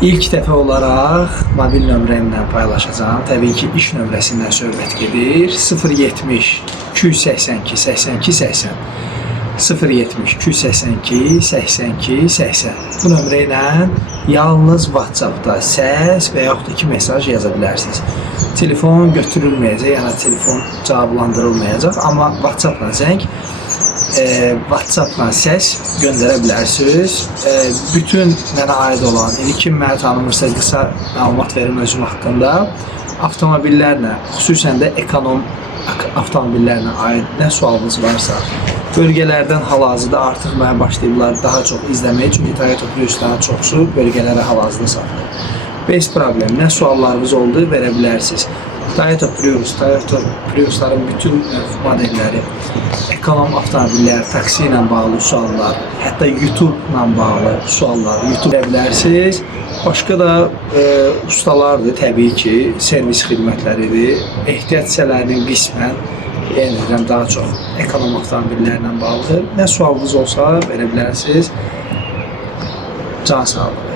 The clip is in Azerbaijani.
İlk dəfə olaraq mobil nömrəmlə paylaşacağım. Təbii ki, iş nömrəsindən söhbət gedir. 070 282 82 80 070 282 82 80. Bu nömrə ilə yalnız WhatsApp-da səs və yaxud da 2 mesaj yaza bilərsiniz. Telefon götürülməyəcək, yəni telefon cavablandırılmayacaq, amma WhatsApp-la zəng, WhatsApp-la səs göndərə bilərsiniz. Bütün mənə aid olan, kim məni tanımırsa qısa məlumat verim özüm haqqında. Avtomobillərlə, xüsusən də ekonom avtomobillərlə aid nə sualınız varsa, bölgələrdən hal-hazırda artıq mənə başlayıblar daha çox izləməyə, çünki Toyota Prius'ların çoxsu bölgələrə hal-hazırda satılır. Bez problem, nə suallarınız oldu verə bilərsiniz. Toyota Prius'ların bütün modelləri, ekonom avtomobillər, taksi ilə bağlı suallar, hətta YouTube ilə bağlı suallar YouTube verə bilərsiniz. Başqa da ustalardır, təbii ki, servis xidmətləridir. Ehtiyac hissələrinin qismən, yenə daha çox ekonom avtomobillərlə bağlıdır. Nə sualınız olsa verə bilərsiniz. Can sağ olun.